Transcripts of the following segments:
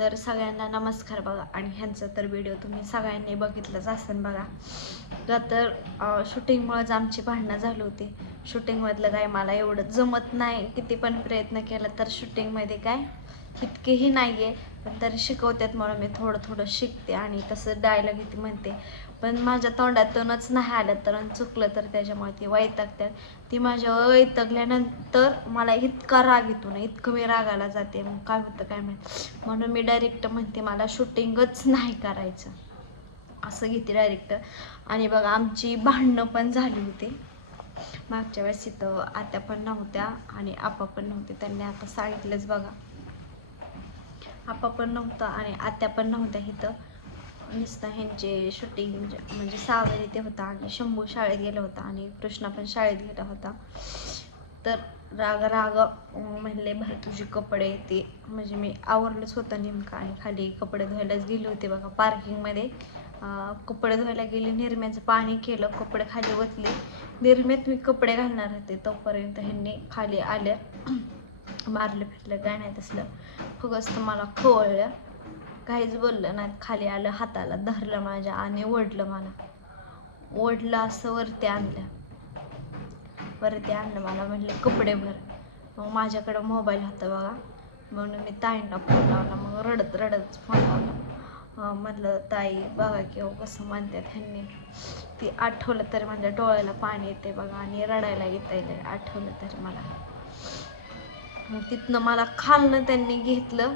तर सगळ्यांना नमस्कार बघा. आणि ह्यांचा तर व्हिडिओ तुम्ही सगळ्यांनी बघितलंच असेल बघा. का तर शूटिंगमुळेच आमची भांडणं झाली होती शूटिंगमधलं काय मला एवढं जमत नाही किती पण प्रयत्न केला तर शूटिंगमध्ये काय इतकेही नाही आहे पण तरी शिकवतात म्हणून मी थोडं थोडं शिकते आणि तसं डायलॉग येते म्हणते. पण माझ्या तोंडातूनच नाही आलं तर आणि चुकलं तर त्याच्यामुळे ती वैतागतात. ती माझ्या वैतागल्यानंतर मला इतका राग येतो ना इतकं मी रागाला जाते. मग काय होतं काय माहिती? म्हणून मी डायरेक्ट म्हणते मला शूटिंगच नाही करायचं. असं घेते डायरेक्ट आणि बघा आमची भांडणं पण झाली होती. मागच्या वेळेस इथं आत्या पण नव्हत्या आणि आपा पण नव्हते. त्यांनी आता सांगितलंच बघा. आपा पण नव्हता आणि आत्या पण नव्हत्या इथं. नुसतं ह्यांचे शूटिंग म्हणजे, म्हणजे सावरी ते होता आणि शंभू शाळेत गेला होता आणि कृष्णा पण शाळेत गेला होता. तर राग राग म्हणले भाई तुझे कपडे ते म्हणजे मी आवरलंच होतं नेमकं आणि खाली कपडे धुवायलाच गेले होते बघा पार्किंगमध्ये. कपडे धुवायला गेले निरम्याचं पाणी केलं कपडे खाली ओतले. निरम्यात मी कपडे घालणार होते तोपर्यंत ह्यांनी खाली आल्या. मारलं फिरलं काय नाही तसलं. फक्त मला खवळलं काहीच बोललं नाही. खाली आलं हाताला धरलं माझ्या आणि ओढलं मला. ओढलं असं वरती आणलं. वरती आणलं मला म्हणले कपडे भर. मग माझ्याकडं मोबाईल होता बघा. म्हणून मी ताईंना फोन लावला. मग रडत रडत फोन लावला. म्हटलं म्हणलं ताई बघा की हो कसं म्हणतात ह्यांनी. ती आठवलं तरी माझ्या डोळ्याला पाणी येते बघा आणि रडायला येत आहे आठवलं तरी मला. मग तिथनं मला खालनं त्यांनी घेतलं.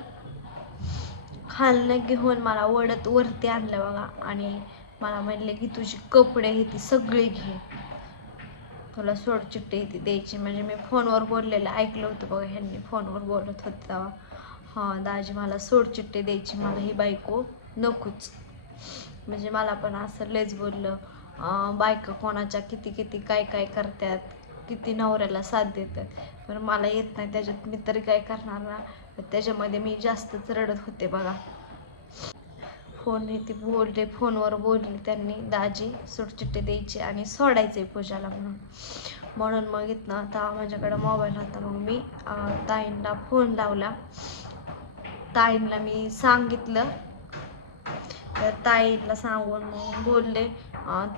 खालनं घेऊन मला वडत वरती आणलं बघा. आणि मला म्हणले की तुझी कपडे हे ती सगळी घे. तुला सोडचिट्टी ती द्यायची. म्हणजे मी फोनवर बोललेलं ऐकलं होतं बघा ह्यांनी फोनवर बोलत होते तेव्हा. हां दाजी मला सोडचिट्टी द्यायची मला ही बायको नकोच. म्हणजे मला पण असं लेच बोललं बायका कोणाच्या किती किती काय काय करतात किती नवऱ्याला साथ देतात. पण मला येत नाही. त्याच्यात मी तरी काय करणार ना? त्याच्यामध्ये मी जास्तच रडत होते बघा. फोन ती बोलले फोनवर बोलले त्यांनी. दाजी सुटचिट्टे द्यायची आणि सोडायचे पूजाला म्हणून. म्हणून मग इथनं आता माझ्याकडे मोबाईल होता. मग मी ताईंना फोन लावला. ताईंना मी सांगितलं तर ताईला सांगून मग बोलले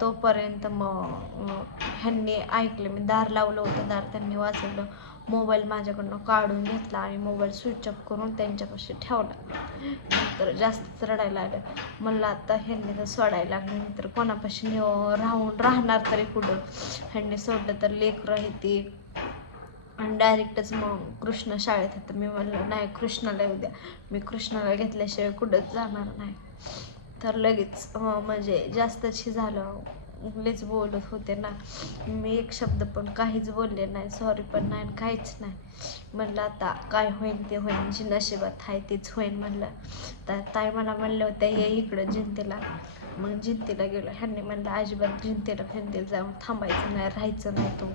तोपर्यंत मग ह्यांनी ऐकलं मी दार लावलं होतं दार त्यांनी वाचवलं मोबाईल माझ्याकडनं काढून घेतला आणि मोबाईल स्विच ऑफ करून त्यांच्यापाशी ठेवला नंतर जास्तच रडायला आलं मला आता ह्यांनी तर सोडायला लागलं नंतर कोणापाशी नेऊ राहून राहणार तरी कुठं? ह्यांनी सोडलं तर लेकरं हे आणि डायरेक्टच मग कृष्ण शाळेत होतं मी म्हणलं नाही कृष्णाला येऊ द्या. मी कृष्णाला घेतल्याशिवाय कुठंच जाणार नाही. तर लगेच म्हणजे जास्तच झालं. लगेच बोलत होते ना. मी एक शब्द पण काहीच बोलले नाही. सॉरी पण नाही आणि काहीच नाही. म्हणलं आता काय होईन ते होईन. जी नशिबात आहे तेच होईन. म्हणलं. तर ताई मला म्हणलं होत्या ये इकडं जिंतेला. मग जिंतीला गेलो. ह्यांनी म्हणलं अजिबात जिंतीला फिरतीला जाऊन थांबायचं नाही राहायचं नाही तू.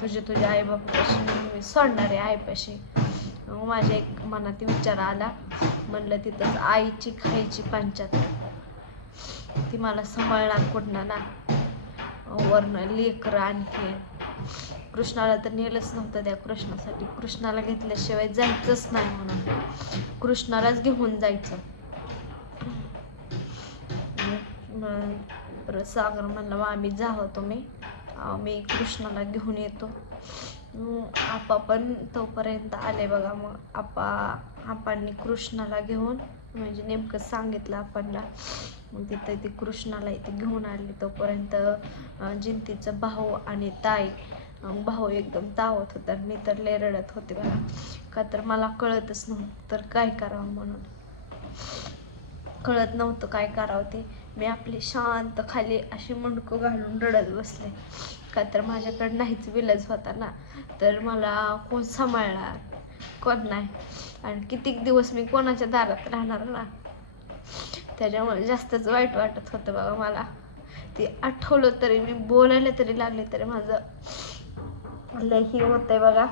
तुझे तुझ्या आईबापापाशी मी सोडणार आहे आईपाशी मग माझ्या एक मनात विचार आला. म्हणलं तिथंच आईची खायची पंचायत ती मला सांभाळणार कुठनं ना. वरनं लेकरं आणखी. कृष्णाला तर नेलंच नव्हतं त्या कृष्णासाठी. कृष्णाला घेतल्याशिवाय जायचंच नाही म्हणून. कृष्णालाच घेऊन जायचं. परत सागर म्हणला आम्ही जा तुम्ही मी कृष्णाला घेऊन येतो. मग आपा पण तोपर्यंत आले बघा मग. आपा आपांनी कृष्णाला घेऊन म्हणजे नेमकं सांगितलं आपणला मग तिथं ती कृष्णाला इथे घेऊन आली तोपर्यंत जिंतीचं जिंतीचा भाऊ आणि ताई. भाऊ एकदम तावत होता मी तर लय रडत होते बघा. का तर मला कळतच नव्हतं तर काय करावं म्हणून. कळत नव्हतं काय करावं ते. मी आपली शांत खाली अशी मुंडकं घालून रडत बसले. का तर माझ्याकडे नाहीच विलज होता ना तर मला कोण सांभाळणार? कोण नाही. आणि कितीक दिवस मी कोणाच्या दारात राहणार ना? त्याच्यामुळे जास्तच वाईट वाटत होतं बाबा मला. ते आठवलं तरी मी बोलायला तरी लागले तरी माझं लही ही होतंय बघा.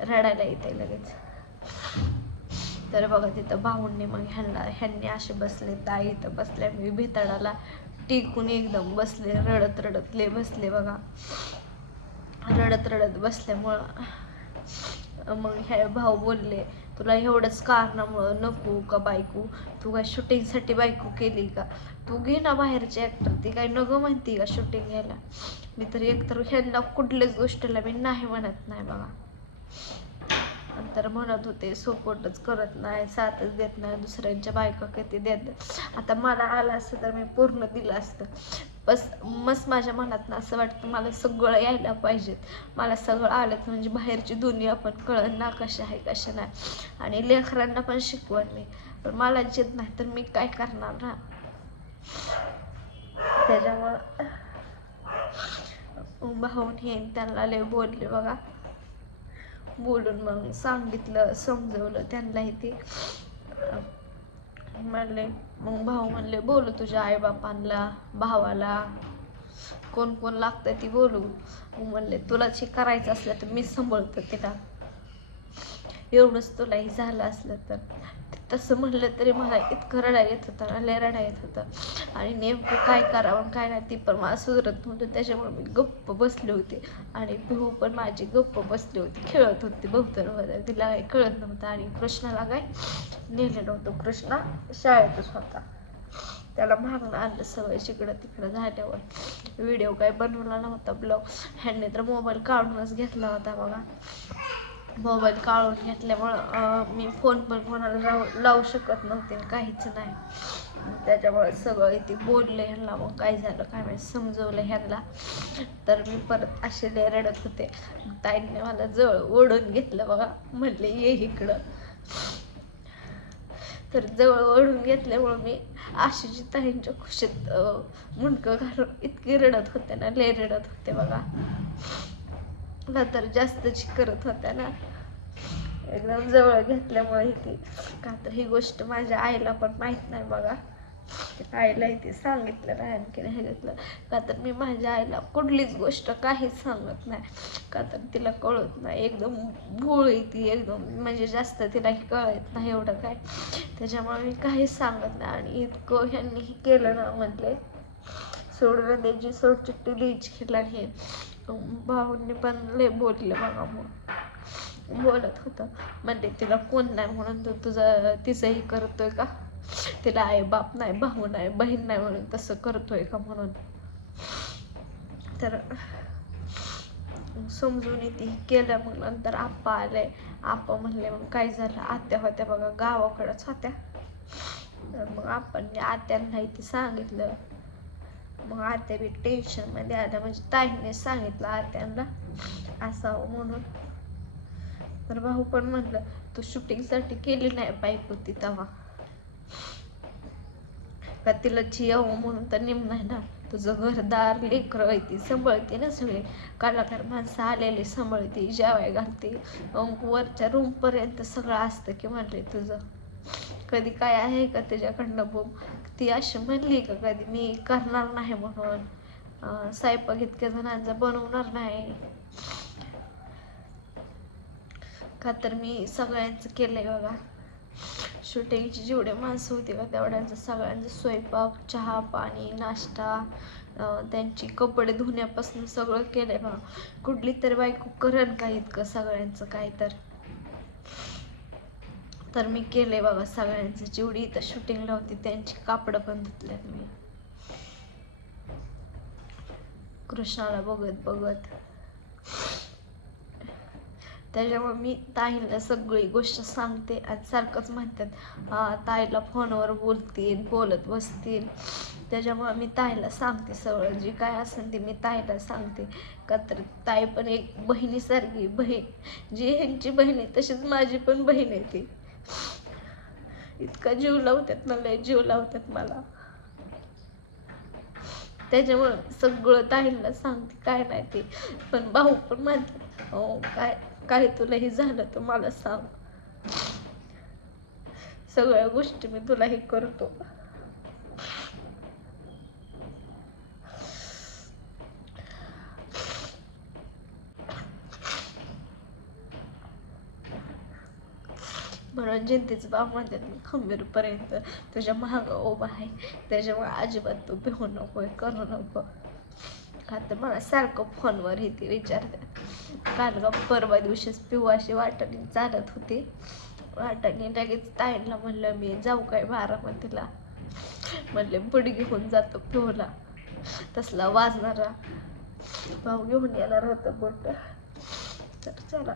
रडायला येते लगेच. तर बघा तिथं भाऊंनी मग ह्यांना ह्यांनी असे बसले ताई इथं बसल्या मी भितडाला टिकून एकदम बसले रडत रडत ले बसले बघा. रडत रडत बसल्यामुळं मग हे भाऊ बोलले तुला एवढंच कारणामुळं नको का बायको? तू काय शूटिंगसाठी बायको केली का? तू घे ना बाहेरचे ॲक्टर ती काय नको म्हणती का शूटिंग घ्यायला? मी तर एकतर ह्यांना कुठल्याच गोष्टीला मी नाही म्हणत नाही बघा. नंतर म्हणत होते सपोर्टच करत नाही साथच देत नाही दुसऱ्यांच्या बायका किती देत आता मला आलं असतं तर मी पूर्ण दिलं असतं. बस मस्त माझ्या मनात ना असं वाटतं मला सगळं यायला पाहिजेत. मला सगळं आलं तर म्हणजे बाहेरची दुनिया पण कळण ना कशा आहे कशा नाही. आणि लेकरांना पण शिकवण मी. पण मला येत नाही तर मी काय करणार ना? त्याच्यामुळं भाऊन हे त्यांना लय बोलले बघा. बोलून मग सांगितलं समजवलं त्यांनाही ते. म्हणले मग भाऊ म्हणले बोलू तुझ्या आईबापांना भावाला कोण कोण लागतं ती बोलू. मग म्हणले तुला जे करायचं असलं तर मी सांभाळतो तिला. एवढंच तुलाही झालं असलं तर. तसं म्हणलं तरी मला इतकं रडा येत होता ना रडा येत होता. आणि नेमकं काय करावं काय नाही ती पण मला सुधरत नव्हतं. त्याच्यामुळे मी गप्प बसले होते. आणि भिहू पण माझी गप्प बसली होती. खेळत होती बहुतर तिला काही कळत नव्हतं. आणि कृष्णाला काय नेलं नव्हतं. कृष्णा शाळेतच होता. त्याला मागणं आणलं सवय शिकडं तिकडं झाल्यावर. व्हिडिओ काय बनवला नव्हता ब्लॉग ह्यांनी तर मोबाईल काढूनच घेतला होता बघा. मोबाईल काढून घेतल्यामुळं मी फोन पण कोणाला लावू लावू शकत नव्हते काहीच नाही. त्याच्यामुळे सगळं इथे बोलले ह्यांना मग काय झालं काय माहिती समजवलं ह्यांना. तर मी परत असे लय रडत होते. ताईने मला जवळ ओढून घेतलं बघा म्हणले ये इकडं. तर जवळ ओढून घेतल्यामुळं मी आशीची ताईंच्या खुशीत मुंडकं घालून इतकी रडत होते ना लय रडत होते बघा. तर जास्तच करत होत्या ना. एकदम जवळ घेतल्यामुळे ती का तर ही गोष्ट माझ्या आईला पण माहीत नाही बघा. आईला ती सांगितलं नाही आणखी नाही घेतलं. का तर मी माझ्या आईला कुठलीच गोष्ट काहीच सांगत नाही. का तर तिला कळत नाही. एकदम भूळ ती एकदम म्हणजे जास्त तिला कळत नाही एवढं काय. त्याच्यामुळे मी काहीच सांगत नाही. आणि इतकं ह्यांनी केलं ना म्हटले सोडून द्यायची सोडचिट्टी द्यायची खेळला हे भाऊंनी पण लय बोललं बघा मग बोलत होतं. म्हणजे तिला कोण नाही म्हणून तो तुझं तिचंही करतोय का? तिला आई बाप नाही भाऊ नाही बहीण नाही म्हणून तसं करतोय का म्हणून? तर समजून येते. केलं मग नंतर आप्पा आले. आप्पा म्हणले मग काय झालं? आत्या होत्या बघा गावाकडंच होत्या. मग आपण आत्यांना इथे सांगितलं. मग आत्या बी टेन्शनमध्ये आल्या म्हणजे ताईने सांगितलं आत्यांना असावं म्हणून. तर भाऊ पण म्हणलं तू शूटिंगसाठी केली नाही बाईक होती तेव्हा. का तिला यावं म्हणून तर निम नाही ना. तुझं घरदार लेकरं आहे ती सांभाळते ना सगळे. कलाकार माणसं आलेले सांभाळते जेवाय घालते. मग वरच्या रूमपर्यंत सगळं असतं की म्हणले तुझं. कधी काय आहे का त्याच्याकडनं बघ ती अशी म्हणली का कधी मी करणार नाही म्हणून? अं, स्वयंपाक इतक्या जणांचा बनवणार नाही. का तर मी सगळ्यांचं केलंय बघा. शूटिंगची जेवढे माणसं होती का तेवढ्यांचं सगळ्यांचं स्वयंपाक चहा पाणी नाश्ता त्यांची कपडे धुण्यापासून सगळं केलंय बघा. कुठली तरी बायको करण का इतकं सगळ्यांचं काय तर? तर मी केले बाबा सगळ्यांचं. जेवढी इथं शूटिंगला होती त्यांची कापडं पण धुतल्यात मी. कृष्णाला बघत बघत. त्याच्यामुळे मी ताईला सगळी गोष्ट सांगते आणि सारखंच म्हणतात ताईला फोनवर बोलतील बोलत बसतील. त्याच्यामुळे मी ताईला सांगते सगळं. जे काय असेल ते मी ताईला सांगते. का तर ताई पण एक बहिणीसारखी बहीण. जी ह्यांची बहीण आहे तशीच माझी पण बहीण आहे ती. इतका जीव लावतात ना लय जीव लावतात मला. त्याच्यामुळं सगळं ताईंना सांगते काय नाही ते. पण भाऊ पण म्हणते हो काय काय तुला हे झालं तर मला सांग. सगळ्या गोष्टी मी तुला हे करतो. म्हणून जयंतीचं भाव म्हणतात मी खंबीरपर्यंत तुझ्या महाग उभा आहे. त्याच्यामुळे अजिबात तू भिवू नको करू नको. का तर मला सारखं फोनवर ते विचारते काल का परवा दिवशीच पिऊ अशी वाटाणे चालत होती. वाटाणे लगेच ताईंना म्हणलं मी जाऊ काय बारामतीला? म्हणले बुड घेऊन जातो पिऊला. तसला वाजणारा भाऊ घेऊन येणार होता बुट. तर चला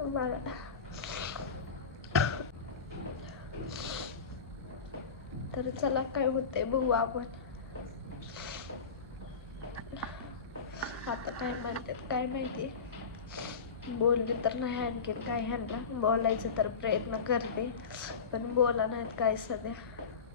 बघा तर चला काय होते बघू आपण. आता काय म्हणतात काय माहिती? बोलले तर नाही आणखीन काय ह्यांना. बोलायचं तर प्रयत्न करते पण बोला नाहीत काय सध्या.